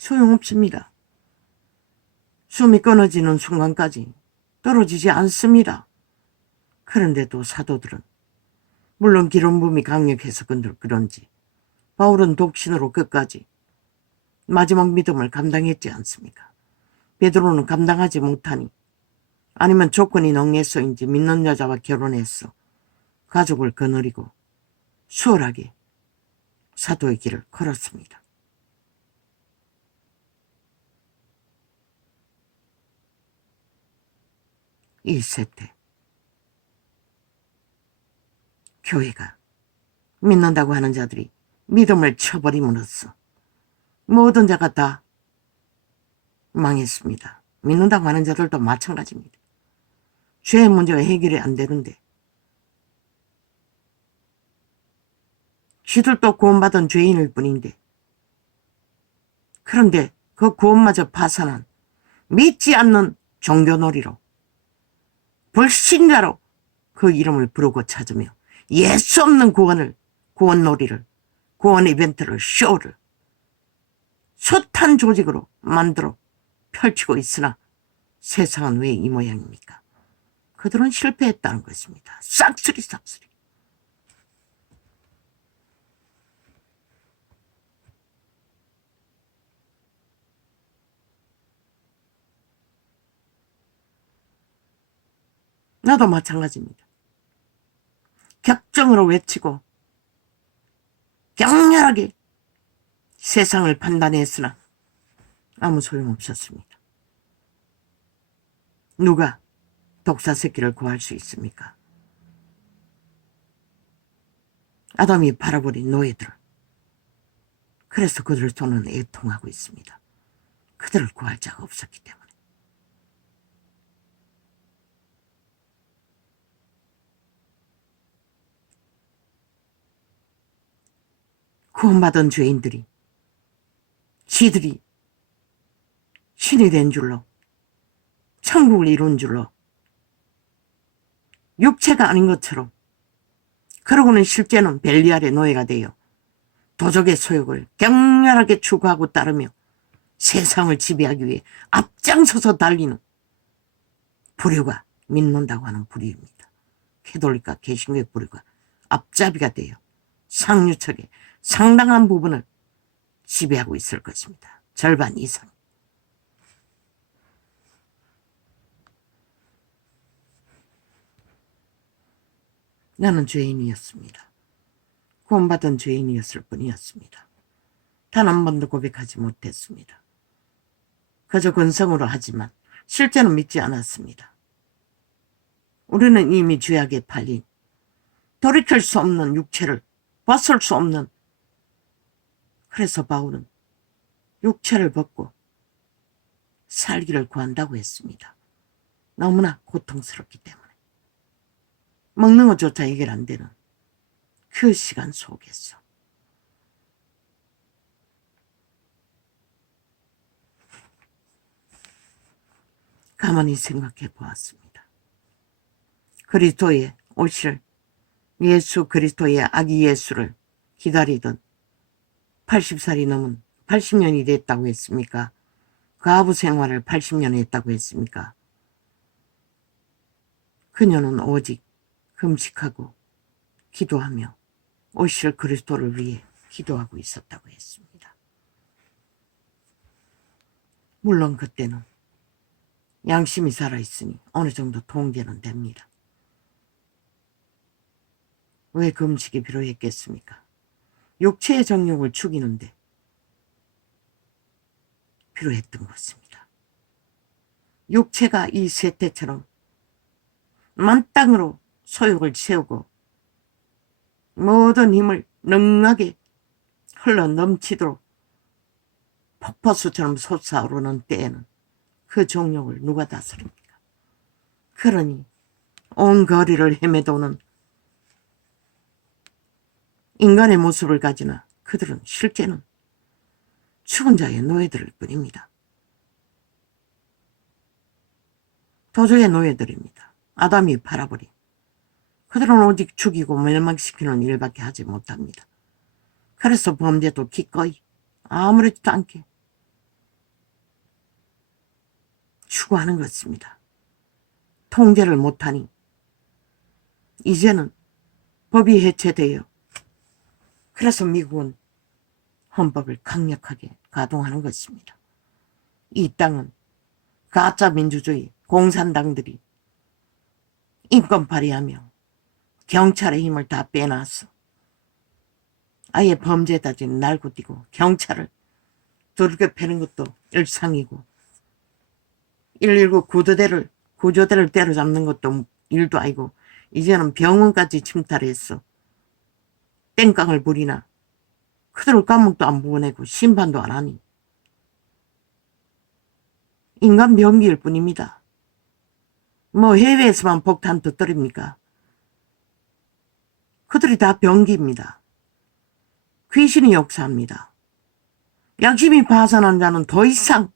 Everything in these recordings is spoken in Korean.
소용없습니다. 숨이 끊어지는 순간까지 떨어지지 않습니다. 그런데도 사도들은 물론 기름붐이 강력해서 그런지 바울은 독신으로 끝까지 마지막 믿음을 감당했지 않습니까? 베드로는 감당하지 못하니 아니면 조건이 능해서인지 믿는 여자와 결혼해서 가족을 거느리고 수월하게 사도의 길을 걸었습니다. 이 세대 교회가 믿는다고 하는 자들이 믿음을 쳐버림으로써 모든 자가 다 망했습니다. 믿는다고 하는 자들도 마찬가지입니다. 죄의 문제가 해결이 안 되는데 지들도 구원받은 죄인일 뿐인데, 그런데 그 구원마저 파산한 믿지 않는 종교놀이로 불신자로 그 이름을 부르고 찾으며 예수 없는 구원놀이를, 구원 이벤트를, 쇼를 숱한 조직으로 만들어 펼치고 있으나 세상은 왜 이 모양입니까? 그들은 실패했다는 것입니다. 싹쓸이. 나도 마찬가지입니다. 격정으로 외치고 격렬하게 세상을 판단했으나 아무 소용없었습니다. 누가 독사 새끼를 구할 수 있습니까? 아담이 팔아버린 노예들. 그래서 그들 손은 애통하고 있습니다. 그들을 구할 자가 없었기 때문에. 구원받은 죄인들이 지들이 신이 된 줄로, 천국을 이룬 줄로, 육체가 아닌 것처럼, 그러고는 실제는 벨리알의 노예가 되어 도적의 소욕을 격렬하게 추구하고 따르며 세상을 지배하기 위해 앞장서서 달리는 불효가 믿는다고 하는 불효입니다. 캐톨릭과 개신교의 불효가 앞잡이가 되어 상류층의 상당한 부분을 지배하고 있을 것입니다. 절반 이상. 나는 죄인이었습니다. 구원받은 죄인이었을 뿐이었습니다. 단 한 번도 고백하지 못했습니다. 그저 근성으로 하지만 실제는 믿지 않았습니다. 우리는 이미 죄악에 팔린 돌이킬 수 없는 육체를 벗을 수 없는, 그래서 바울은 육체를 벗고 살기를 구한다고 했습니다. 너무나 고통스럽기 때문에. 먹는 것조차 해결 안 되는 그 시간 속에서 가만히 생각해 보았습니다. 그리스도의 오실 예수 그리스도의 아기 예수를 기다리던 80살이 넘은 80년이 됐다고 했습니까? 과부 생활을 80년 했다고 했습니까? 그녀는 오직 금식하고 기도하며 오실 그리스도를 위해 기도하고 있었다고 했습니다. 물론 그때는 양심이 살아있으니 어느 정도 통제는 됩니다. 왜 금식이 필요했겠습니까? 육체의 정욕을 죽이는데 필요했던 것입니다. 육체가 이 세태처럼 만땅으로 소욕을 채우고 모든 힘을 능하게 흘러 넘치도록 폭포수처럼 솟아오르는 때에는 그 정욕을 누가 다스립니까? 그러니 온 거리를 헤매도는 인간의 모습을 가지나 그들은 실제는 죽은 자의 노예들일 뿐입니다. 도적의 노예들입니다. 아담이 팔아버린. 그들은 오직 죽이고 멸망시키는 일밖에 하지 못합니다. 그래서 범죄도 기꺼이 아무렇지도 않게 추구하는 것입니다. 통제를 못하니 이제는 법이 해체돼요. 그래서 미국은 헌법을 강력하게 가동하는 것입니다. 이 땅은 가짜 민주주의 공산당들이 인권 발휘하며 경찰의 힘을 다 빼놨어. 아예 범죄자들이 날고뛰고 경찰을 두들겨 패는 것도 일상이고 119 구조대를 때려잡는 것도 일도 아니고 이제는 병원까지 침탈했어. 땡깡을 부리나 그들을 감옥도 안 보내고 심판도 안 하니 인간 병기일 뿐입니다. 뭐 해외에서만 폭탄 터뜨립니까? 그들이 다 병기입니다. 귀신이 역사합니다. 양심이 파산한 자는 더 이상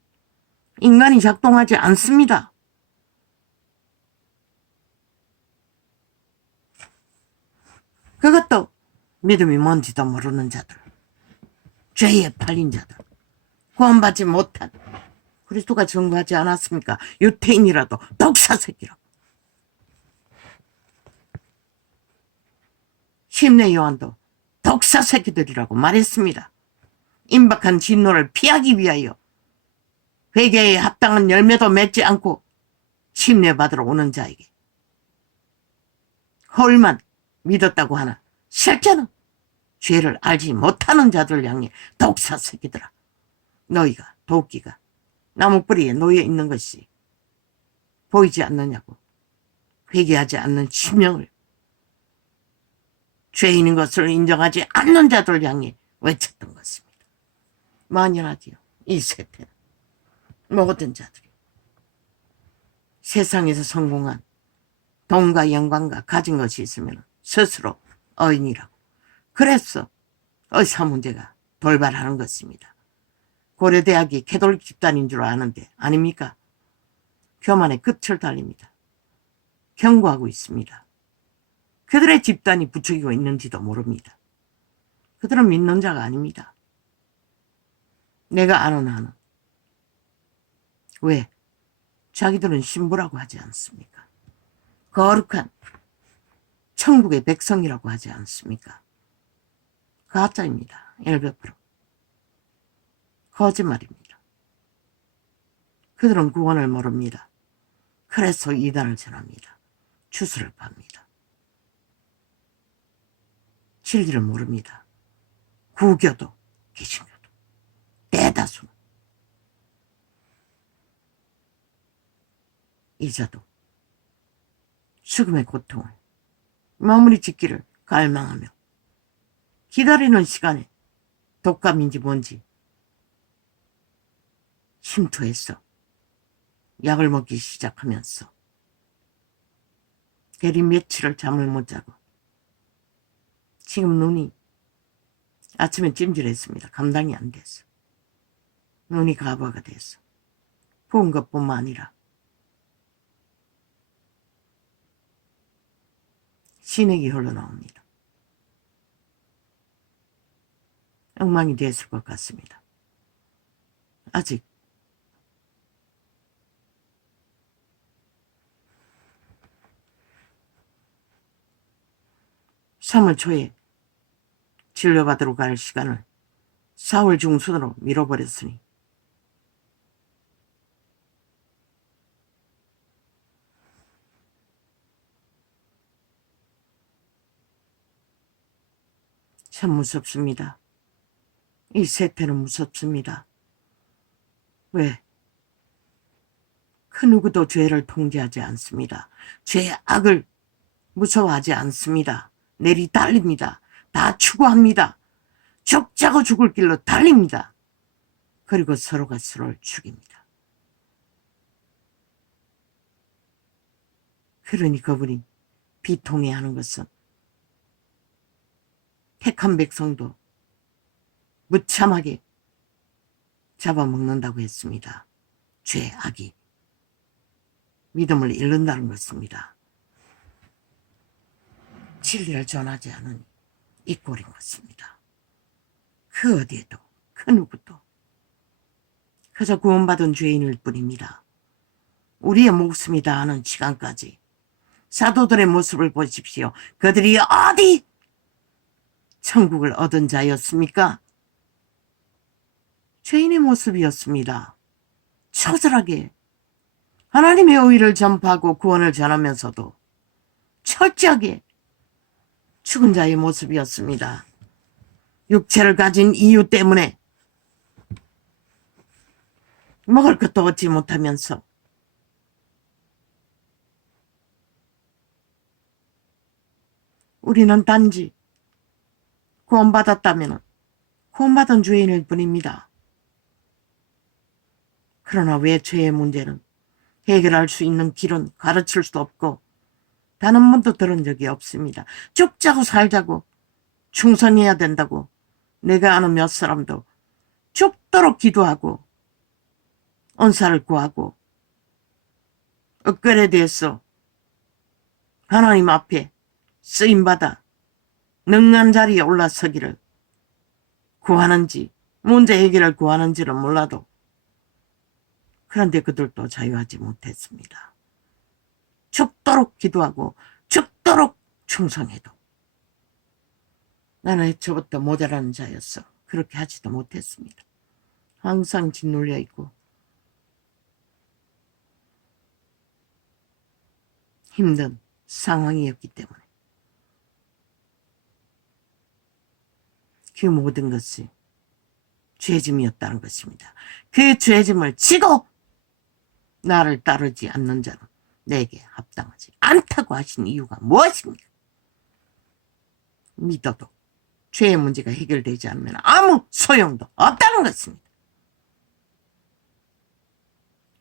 인간이 작동하지 않습니다. 그것도 믿음이 뭔지도 모르는 자들, 죄에 팔린 자들, 구원받지 못한 그리스도가 증거하지 않았습니까? 유태인이라도 독사새끼라고. 심내 요한도 독사새끼들이라고 말했습니다. 임박한 진노를 피하기 위하여 회개에 합당한 열매도 맺지 않고 침례받으러 오는 자에게 헐만 믿었다고 하나 실제는 죄를 알지 못하는 자들 향해 독사새끼들아, 너희가 도끼가 나무뿌리에 놓여 있는 것이 보이지 않느냐고 회개하지 않는 심령을 죄인인 것을 인정하지 않는 자들 향해 외쳤던 것입니다. 만연하지요. 이 세태는 모든 자들이 세상에서 성공한 돈과 영광과 가진 것이 있으면 스스로 어인이라고. 그래서 의사 문제가 돌발하는 것입니다. 고려대학이 캐톨릭 집단인 줄 아는데 아닙니까? 교만의 끝을 달립니다. 경고하고 있습니다. 그들의 집단이 부추기고 있는지도 모릅니다. 그들은 믿는 자가 아닙니다. 내가 아는 한은 왜? 자기들은 신부라고 하지 않습니까? 거룩한 천국의 백성이라고 하지 않습니까? 가짜입니다. 100%. 거짓말입니다. 그들은 구원을 모릅니다. 그래서 이단을 전합니다. 주술을 팝니다. 진리를 모릅니다. 구교도 개신교도 대다수는 이자도 죽음의 고통을 마무리 짓기를 갈망하며 기다리는 시간에 독감인지 뭔지 침투해서 약을 먹기 시작하면서 대리 며칠을 잠을 못 자고 지금 눈이 아침에 찜질했습니다. 감당이 안 돼서 눈이 가부가 돼서 부은 것뿐만 아니라 신액이 흘러나옵니다. 엉망이 됐을 것 같습니다. 아직 3월 초에 진료받으러 갈 시간을 4월 중순으로 밀어버렸으니 참 무섭습니다. 이 세태는 무섭습니다. 왜? 그 누구도 죄를 통제하지 않습니다. 죄의 악을 무서워하지 않습니다. 내리 달립니다. 다 추구합니다. 죽자고 죽을 길로 달립니다. 그리고 서로가 서로를 죽입니다. 그러니 그분이 비통해하는 것은 택한 백성도 무참하게 잡아먹는다고 했습니다. 죄, 악이 믿음을 잃는다는 것입니다. 진리를 전하지 않은 이 꼴인 것입니다. 그 어디에도 그 누구도 그저 구원받은 죄인일 뿐입니다. 우리의 목숨이 다하는 시간까지 사도들의 모습을 보십시오. 그들이 어디 천국을 얻은 자였습니까? 죄인의 모습이었습니다. 처절하게 하나님의 의를 전파하고 구원을 전하면서도 철저하게 죽은 자의 모습이었습니다. 육체를 가진 이유 때문에 먹을 것도 얻지 못하면서 우리는 단지 구원받았다면 구원받은 죄인일 뿐입니다. 그러나 왜 죄의 문제는 해결할 수 있는 길은 가르칠 수도 없고 단 한 번도 들은 적이 없습니다. 죽자고 살자고 충성해야 된다고 내가 아는 몇 사람도 죽도록 기도하고 은사를 구하고 엇결에 대해서 하나님 앞에 쓰임받아 능한 자리에 올라서기를 구하는지 문제 해결을 구하는지는 몰라도 그런데 그들도 자유하지 못했습니다. 죽도록 기도하고 죽도록 충성해도 나는 애초부터 모자라는 자였어. 그렇게 하지도 못했습니다. 항상 짓눌려 있고 힘든 상황이었기 때문에 그 모든 것이 죄짐이었다는 것입니다. 그 죄짐을 지고 나를 따르지 않는 자는 내게 합당하지 않다고 하신 이유가 무엇입니까? 믿어도 죄의 문제가 해결되지 않으면 아무 소용도 없다는 것입니다.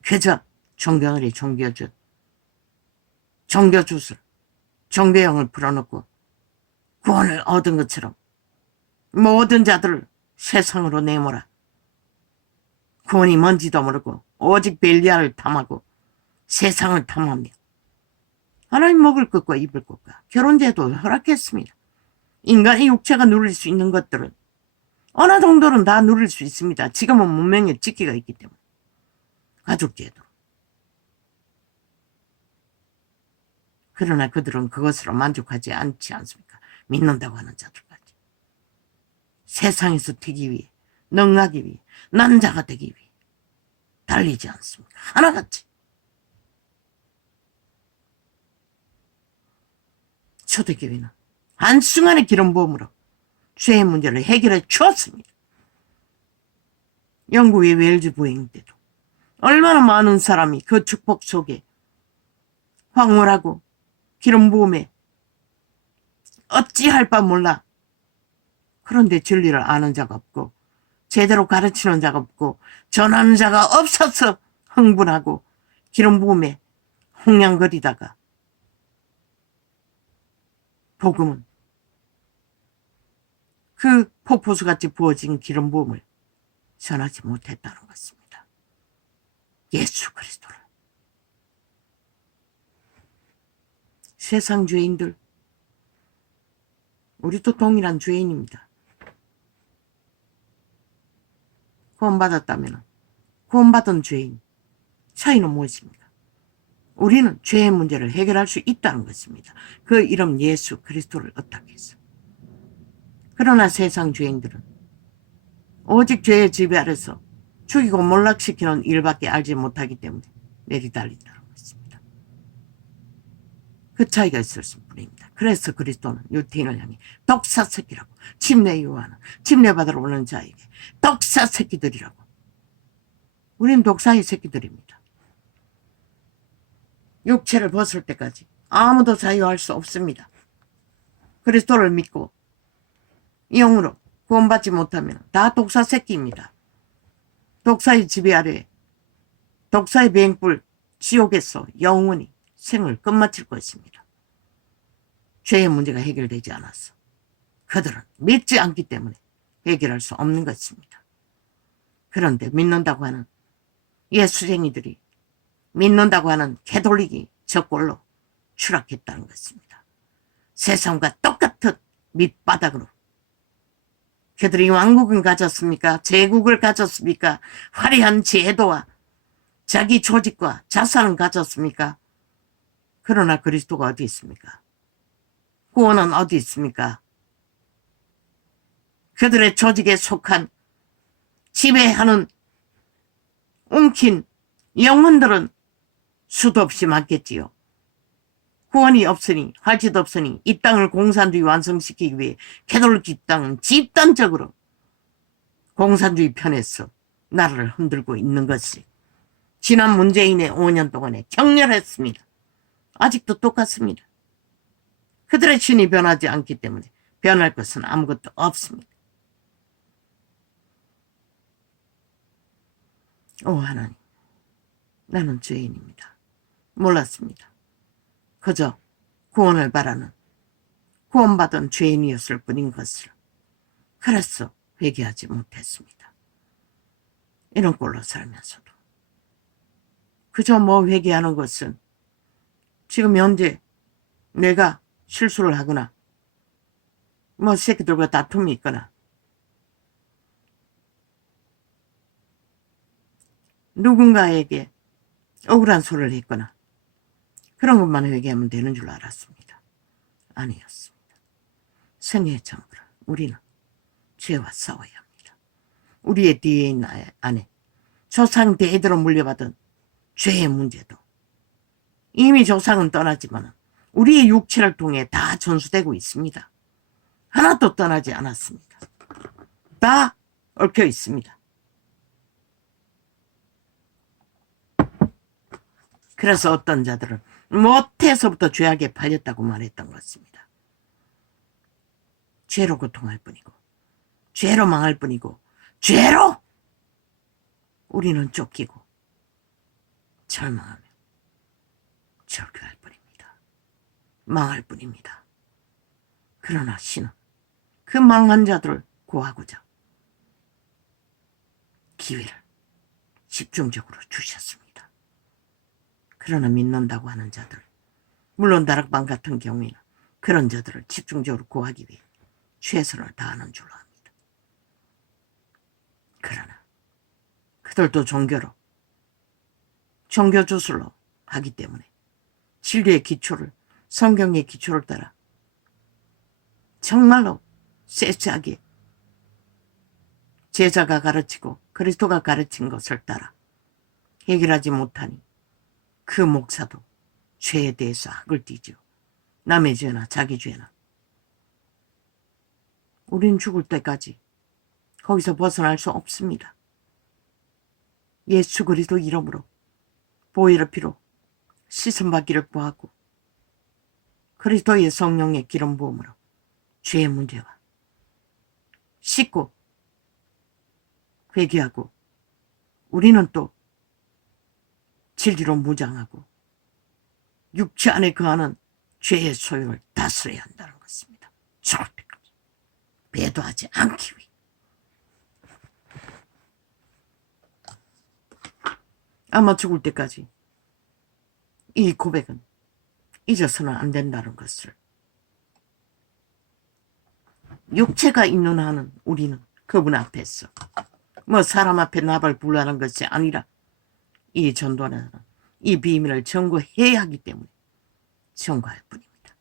그저 존경을 해 종교주술, 종교형을 풀어놓고 구원을 얻은 것처럼 모든 자들을 세상으로 내모라. 구원이 뭔지도 모르고 오직 벨리아를 탐하고 세상을 탐하며 하나님 먹을 것과 입을 것과 결혼제도 허락했습니다. 인간의 육체가 누릴 수 있는 것들은 어느 정도는 다 누릴 수 있습니다. 지금은 문명의 찍기가 있기 때문에. 가족제도. 그러나 그들은 그것으로 만족하지 않지 않습니까? 믿는다고 하는 자들까지. 세상에서 되기 위해, 능하기 위해, 난자가 되기 위해 달리지 않습니까? 하나같이. 초대교회는 한순간의 기름 부음으로 죄의 문제를 해결해 주었습니다. 영국의 웨일즈 부행 때도 얼마나 많은 사람이 그 축복 속에 황홀하고 기름 부음에 어찌할 바 몰라. 그런데 진리를 아는 자가 없고 제대로 가르치는 자가 없고 전하는 자가 없어서 흥분하고 기름 부음에 홍양거리다가 복음은 그 폭포수같이 부어진 기름 부음을 전하지 못했다는 것입니다. 예수 그리스도를. 세상 죄인들, 우리도 동일한 죄인입니다. 구원받았다면 구원받은 죄인, 차이는 무엇입니까? 우리는 죄의 문제를 해결할 수 있다는 것입니다. 그 이름 예수 그리스도를 어떻게 해서. 그러나 세상 죄인들은 오직 죄의 지배 아래서 죽이고 몰락시키는 일밖에 알지 못하기 때문에 내리달린다는 것입니다. 그 차이가 있을 뿐입니다. 그래서 그리스도는 유태인을 향해 독사 새끼라고 침례 요하는 침례받으러 오는 자에게 독사 새끼들이라고. 우린 독사의 새끼들입니다. 육체를 벗을 때까지 아무도 자유할 수 없습니다. 그리스도를 믿고 영으로 구원받지 못하면 다 독사 새끼입니다. 독사의 지배 아래 독사의 맹불 지옥에서 영원히 생을 끝마칠 것입니다. 죄의 문제가 해결되지 않았어. 그들은 믿지 않기 때문에 해결할 수 없는 것입니다. 그런데 믿는다고 하는 예수쟁이들이, 믿는다고 하는 캐톨릭이 저꼴로 추락했다는 것입니다. 세상과 똑같은 밑바닥으로. 그들이 왕국을 가졌습니까? 제국을 가졌습니까? 화려한 제도와 자기 조직과 자산은 가졌습니까? 그러나 그리스도가 어디 있습니까? 구원은 어디 있습니까? 그들의 조직에 속한 지배하는 웅킨 영혼들은 수도 없이 많겠지요. 구원이 없으니 할 짓 없으니 이 땅을 공산주의 완성시키기 위해 캐톨릭 집단은 집단적으로 공산주의 편에서 나라를 흔들고 있는 것이 지난 문재인의 5년 동안에 격렬했습니다. 아직도 똑같습니다. 그들의 신이 변하지 않기 때문에 변할 것은 아무것도 없습니다. 오 하나님, 나는 죄인입니다. 몰랐습니다. 그저 구원을 바라는 구원받은 죄인이었을 뿐인 것을. 그래서 회개하지 못했습니다. 이런 꼴로 살면서도 그저 회개하는 것은 지금 현재 내가 실수를 하거나 새끼들과 다툼이 있거나 누군가에게 억울한 소리를 했거나 그런 것만 회개하면 되는 줄 알았습니다. 아니었습니다. 생애의 정부를 우리는 죄와 싸워야 합니다. 우리의 DNA 안에 조상 대대로 물려받은 죄의 문제도 이미 조상은 떠나지만 우리의 육체를 통해 다 전수되고 있습니다. 하나도 떠나지 않았습니다. 다 얽혀 있습니다. 그래서 어떤 자들은 못해서부터 죄악에 팔렸다고 말했던 것입니다. 죄로 고통할 뿐이고 죄로 망할 뿐이고 죄로 우리는 쫓기고 절망하며 절규할 뿐입니다. 망할 뿐입니다. 그러나 신은 그 망한 자들을 구하고자 기회를 집중적으로 주셨습니다. 그러나 믿는다고 하는 자들, 물론 다락방 같은 경우에는 그런 자들을 집중적으로 구하기 위해 최선을 다하는 줄로 압니다. 그러나 그들도 종교 주술로 하기 때문에 진리의 기초를, 성경의 기초를 따라 정말로 세세하게 제자가 가르치고 그리스도가 가르친 것을 따라 해결하지 못하니 그 목사도 죄에 대해서 학을 띠죠. 남의 죄나 자기 죄나. 우린 죽을 때까지 거기서 벗어날 수 없습니다. 예수 그리스도 이름으로 보혈의 피로 씻음받기를 구하고 그리스도의 성령의 기름 부음으로 죄의 문제와 씻고 회개하고 우리는 또 진리로 무장하고 육체 안에 거하는 죄의 소욕을 다스려야 한다는 것입니다. 죽을 때까지 배도하지 않기 위해. 아마 죽을 때까지 이 고백은 잊어서는 안 된다는 것을. 육체가 있는 한은 우리는 그분 앞에서 사람 앞에 나발 불라는 것이 아니라 이 전도는 이 비밀을 전거해야 하기 때문에 전거할 뿐입니다.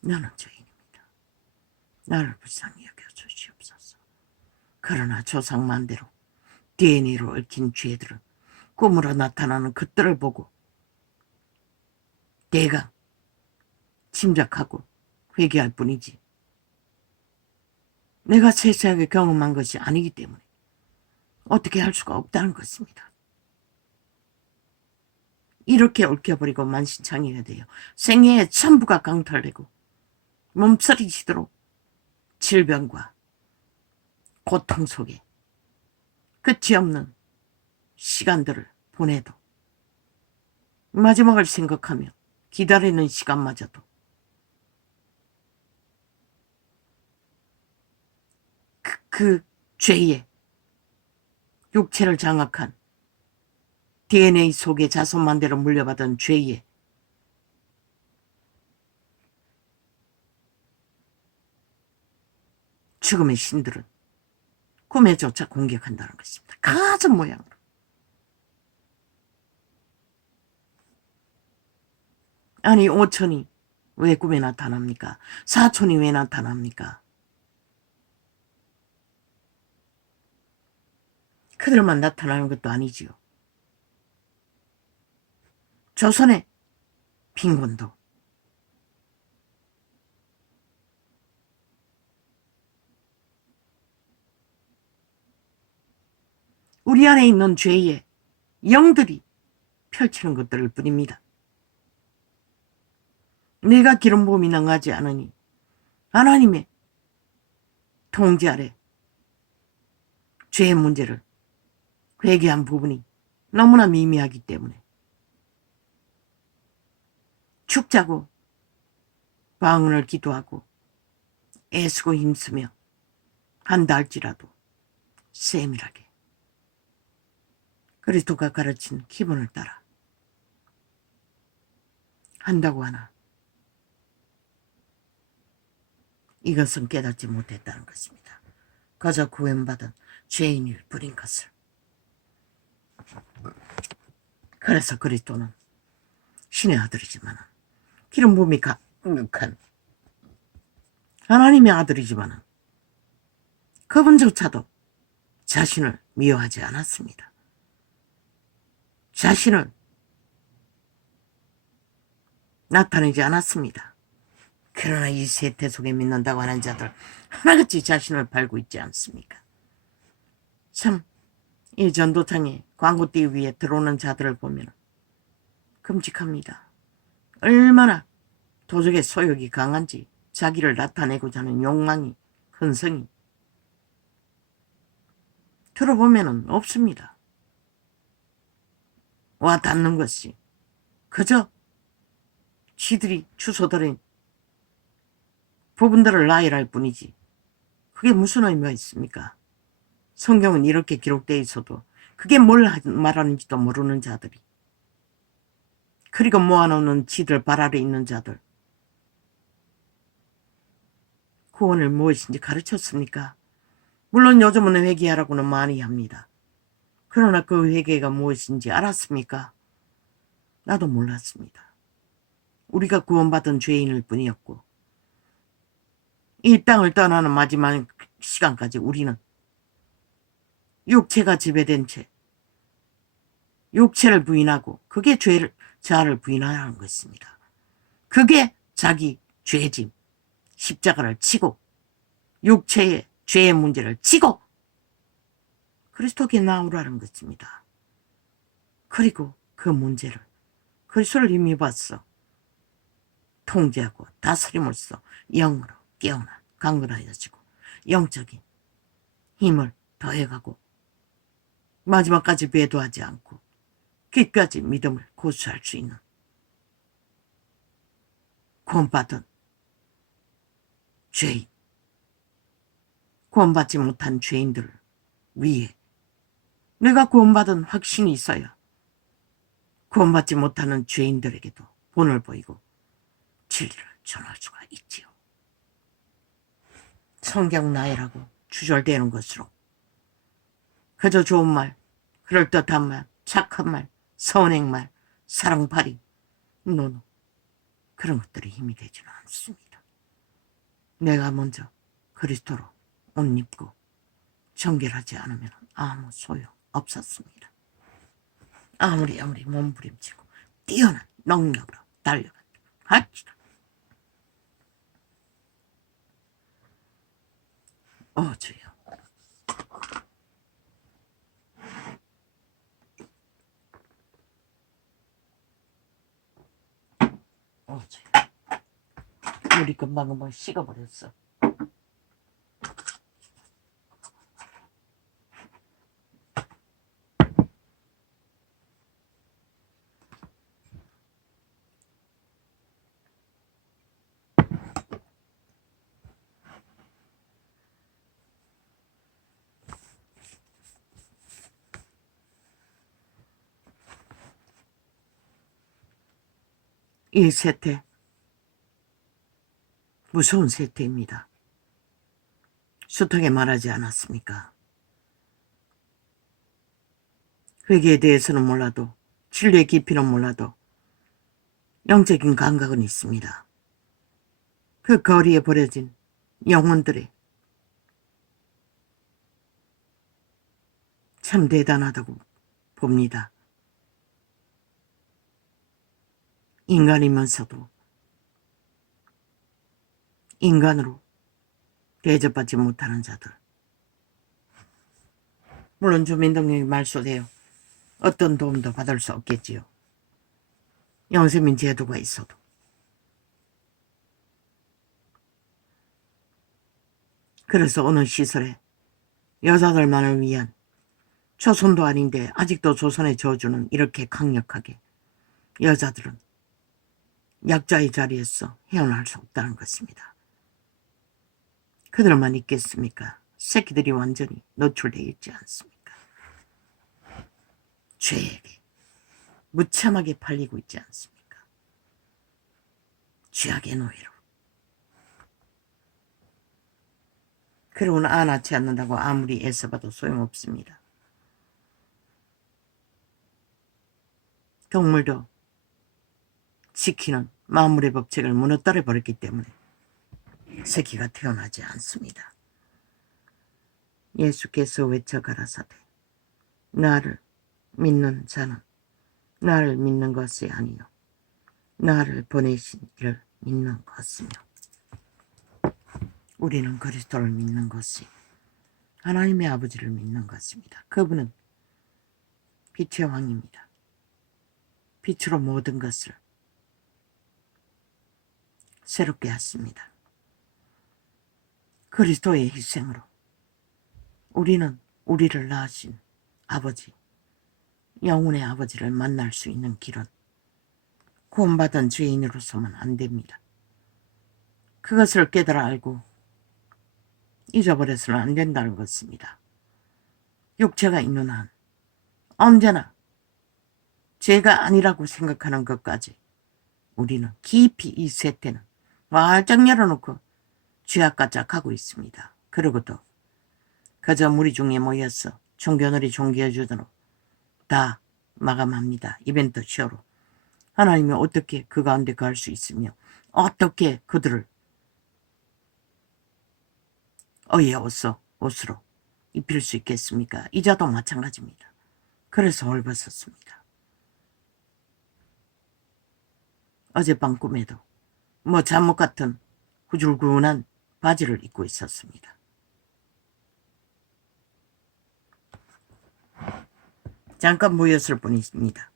나는 죄인입니다. 나를 불쌍히 여겨주시옵소서. 그러나 조상만대로 DNA로 얽힌 죄들은 꿈으로 나타나는 것들을 보고 대강 짐작하고 회개할 뿐이지 내가 세세하게 경험한 것이 아니기 때문에 어떻게 할 수가 없다는 것입니다. 이렇게 얽혀버리고 만신창이가 되어 생애의 전부가 강탈되고 몸서리치도록 질병과 고통 속에 끝이 없는 시간들을 보내도 마지막을 생각하며 기다리는 시간마저도 그 죄에 육체를 장악한 DNA 속에 자손만대로 물려받은 죄에 죽음의 신들은 꿈에조차 공격한다는 것입니다. 가슴 모양으로. 아니 오천이 왜 꿈에 나타납니까? 사촌이 왜 나타납니까? 그들만 나타나는 것도 아니지요. 조선의 빈곤도 우리 안에 있는 죄의 영들이 펼치는 것들을 뿐입니다. 내가 기름 부음이 능하지 않으니 하나님의 통제 아래 죄의 문제를 회개한 부분이 너무나 미미하기 때문에 축자고 방언을 기도하고 애쓰고 힘쓰며 한다 할지라도 세밀하게 그리스도가 가르친 기본을 따라 한다고 하나 이것은 깨닫지 못했다는 것입니다. 그저 구원받은 죄인일 뿐인 것을. 그래서 그리스도는 신의 아들이지만 기름 부음이 강력한 하나님의 아들이지만 그분조차도 자신을 미워하지 않았습니다. 자신을 나타내지 않았습니다. 그러나 이 세태 속에 믿는다고 하는 자들 하나같이 자신을 팔고 있지 않습니까? 참, 이 전도탕에 광고띠 위에 들어오는 자들을 보면 끔찍합니다. 얼마나 도적의 소욕이 강한지 자기를 나타내고자 하는 욕망이 근성이 들어보면 없습니다. 와 닿는 것이 그저 지들이 주소들인 부분들을 나열할 뿐이지 그게 무슨 의미가 있습니까? 성경은 이렇게 기록되어 있어도 그게 뭘 말하는지도 모르는 자들이 그리고 모아놓는 지들 발 아래 있는 자들 구원을 무엇인지 가르쳤습니까? 물론 요즘은 회개하라고는 많이 합니다. 그러나 그 회개가 무엇인지 알았습니까? 나도 몰랐습니다. 우리가 구원받은 죄인일 뿐이었고 이 땅을 떠나는 마지막 시간까지 우리는 육체가 지배된 채 육체를 부인하고 그게 자아를 부인하라는 것입니다. 그게 자기 죄짐 십자가를 치고 육체의 죄의 문제를 치고 그리스도께 나오라는 것입니다. 그리고 그 문제를 그리스도를 힘입어서 통제하고 다스림으로써 영으로 깨어나 강건하여지고 영적인 힘을 더해가고 마지막까지 배도하지 않고 끝까지 믿음을 고수할 수 있는 구원받은 죄인, 구원받지 못한 죄인들을 위해 내가 구원받은 확신이 있어야 구원받지 못하는 죄인들에게도 본을 보이고 진리를 전할 수가 있지요. 성경 나열하고 주절되는 것으로 그저 좋은 말, 그럴듯한 말, 착한 말, 선행 말, 사랑팔이, 노노 그런 것들이 힘이 되지는 않습니다. 내가 먼저 그리스도로 옷 입고 정결하지 않으면 아무 소용 없었습니다. 아무리 몸부림치고 뛰어난 능력으로 달려간다 할지라 주여 주여 물이 금방 식어버렸어. 이 세태 무서운 세태입니다. 숱하게 말하지 않았습니까? 회개에 대해서는 몰라도, 진리의 깊이는 몰라도 영적인 감각은 있습니다. 그 거리에 버려진 영혼들이 참 대단하다고 봅니다. 인간이면서도 인간으로 대접받지 못하는 자들. 물론 주민등록이 말소되어 어떤 도움도 받을 수 없겠지요. 영세민 제도가 있어도. 그래서 어느 시설에 여자들만을 위한, 조선도 아닌데 아직도 조선의 저주는 이렇게 강력하게 여자들은 약자의 자리에서 헤어날 수 없다는 것입니다. 그들만 있겠습니까? 새끼들이 완전히 노출되어 있지 않습니까? 죄에게 무참하게 팔리고 있지 않습니까? 죄악의 노예로. 그러고는 낳지 않는다고 아무리 애써봐도 소용없습니다. 동물도 지키는 만물의 법칙을 무너뜨려 버렸기 때문에 새끼가 태어나지 않습니다. 예수께서 외쳐 가라사대 나를 믿는 자는 나를 믿는 것이 아니요 나를 보내신 이를 믿는 것이며. 우리는 그리스도를 믿는 것이 하나님의 아버지를 믿는 것입니다. 그분은 빛의 왕입니다. 빛으로 모든 것을 새롭게 하십니다. 그리스도의 희생으로 우리는 우리를 낳으신 아버지, 영혼의 아버지를 만날 수 있는 길은 구원받은 죄인으로서만 안 됩니다. 그것을 깨달아 알고 잊어버려서는 안 된다는 것입니다. 육체가 있는 한 언제나 죄가 아니라고 생각하는 것까지 우리는 깊이 이 세태는 활짝 열어놓고 죄악가짝하고 있습니다. 그러고도 그저 무리 중에 모여서 종교놀이 종교주도로 다 마감합니다. 이벤트 쇼로. 하나님이 어떻게 그 가운데 갈 수 있으며 어떻게 그들을 의의 옷으로 입힐 수 있겠습니까? 이자도 마찬가지입니다. 그래서 헐벗었습니다. 어젯밤 꿈에도 잠옷 같은 후줄근한 바지를 입고 있었습니다. 잠깐 모였을 뿐입니다.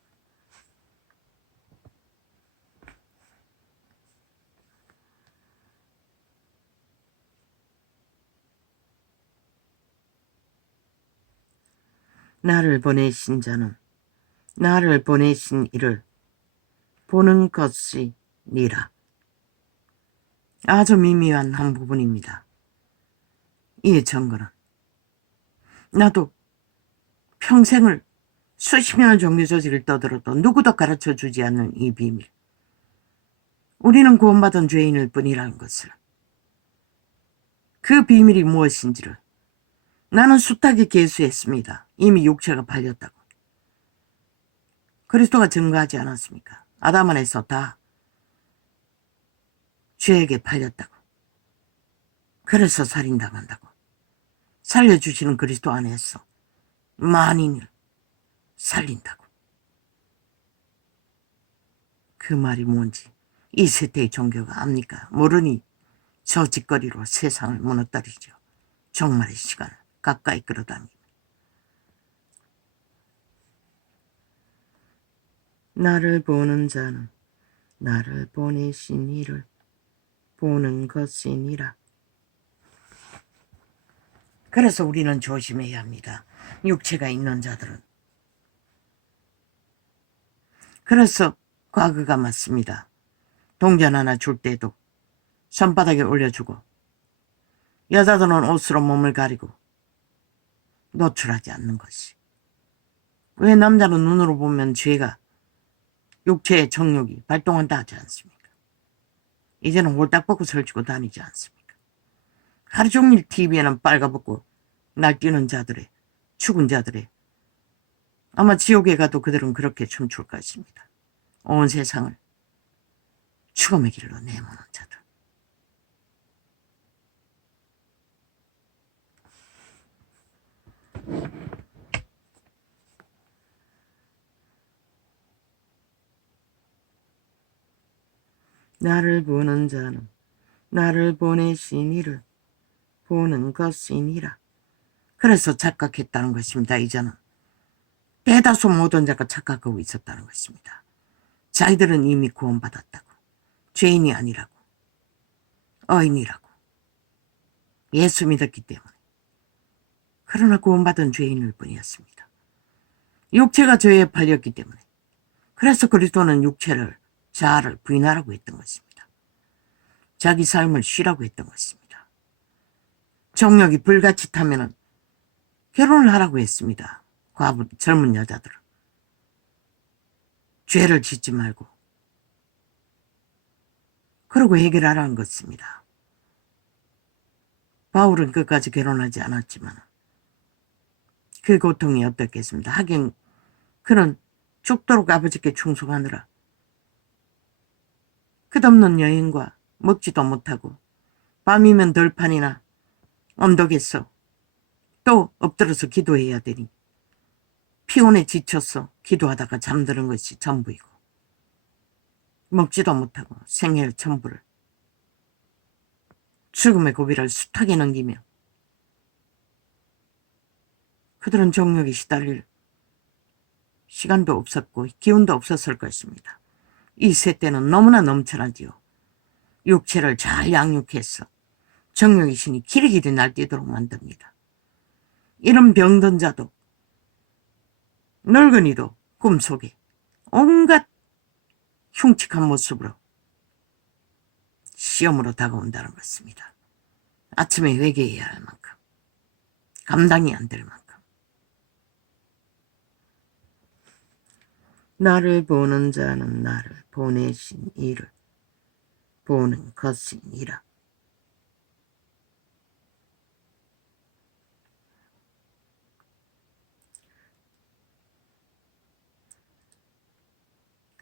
나를 보내신 자는 나를 보내신 이를 보는 것이니라. 아주 미미한 한 부분입니다. 이 증거는 나도 평생을 수십 년을 종교조직을 떠들어도 누구도 가르쳐주지 않는 이 비밀. 우리는 구원받은 죄인일 뿐이라는 것을, 그 비밀이 무엇인지를 나는 숱하게 계수했습니다. 이미 육체가 팔렸다고. 그리스도가 증거하지 않았습니까? 아담 안에서 다 죄에게 팔렸다고. 그래서 살인당한다고. 살려주시는 그리스도 안에서 만인을 살린다고. 그 말이 뭔지 이 세대의 종교가 압니까? 모르니 저 짓거리로 세상을 무너뜨리죠. 종말의 시간을 가까이 끌어당깁니다. 나를 보는 자는 나를 보내신 이를 보는 것이니라. 그래서 우리는 조심해야 합니다. 육체가 있는 자들은. 그래서 과거가 맞습니다. 동전 하나 줄 때도 손바닥에 올려주고 여자들은 옷으로 몸을 가리고 노출하지 않는 것이. 왜 남자는 눈으로 보면 죄가, 육체의 정욕이 발동한다 하지 않습니까? 이제는 홀딱 벗고 설치고 다니지 않습니까? 하루 종일 TV에는 빨가벗고 날뛰는 자들의, 죽은 자들의 아마 지옥에 가도 그들은 그렇게 춤출 것입니다. 온 세상을 죽음의 길로 내모는 자들. 나를 보는 자는 나를 보내신 이를 보는 것이니라. 그래서 착각했다는 것입니다. 이제는 대다수 모든 자가 착각하고 있었다는 것입니다. 자기들은 이미 구원받았다고, 죄인이 아니라고, 어인이라고, 예수 믿었기 때문에. 그러나 구원받은 죄인일 뿐이었습니다. 육체가 죄에 팔렸기 때문에. 그래서 그리스도는 육체를, 자아를 부인하라고 했던 것입니다. 자기 삶을 쉬라고 했던 것입니다. 정력이 불같이 타면은 결혼을 하라고 했습니다. 과부, 젊은 여자들은. 죄를 짓지 말고. 그러고 해결하라는 것입니다. 바울은 끝까지 결혼하지 않았지만 그 고통이 어떻겠습니다. 하긴 그는 죽도록 아버지께 충성하느라 끝없는 여행과 먹지도 못하고 밤이면 들판이나 언덕에서 또 엎드려서 기도해야 되니 피곤에 지쳐서 기도하다가 잠드는 것이 전부이고 먹지도 못하고 생애의 전부를 죽음의 고비를 숱하게 넘기며 그들은 정욕에 시달릴 시간도 없었고 기운도 없었을 것입니다. 이 세대는 너무나 넘쳐나지요. 육체를 잘 양육해서 정욕의 신이 길이길이 날뛰도록 만듭니다. 이런 병든 자도 늙은이도 꿈속에 온갖 흉측한 모습으로 시험으로 다가온다는 것입니다. 아침에 회개해야 할 만큼, 감당이 안 될 만큼. 나를 보는 자는 나를 보내신 이를 보는 것이니라.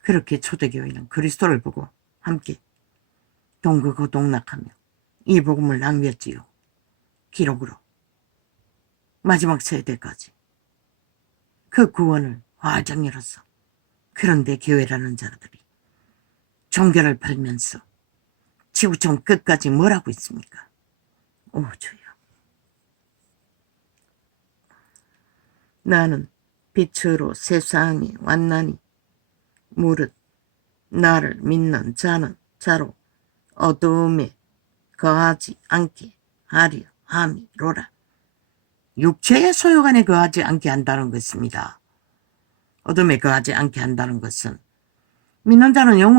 그렇게 초대교회는 그리스도를 보고 함께 동극호동락하며 이 복음을 남겼지요. 기록으로. 마지막 세대까지. 그 구원을 활짝 열었어. 그런데 교회라는 자들이 종교를 팔면서 지구촌 끝까지 뭘 하고 있습니까? 오 주여. 나는 빛으로 세상에 왔나니 무릇 나를 믿는 자로 어두움에 거하지 않게 하려 함이로라. 육체의 소유관에 거하지 않게 한다는 것입니다. 어둠에 거하지 않게 한다는 것은 믿는 자는 영원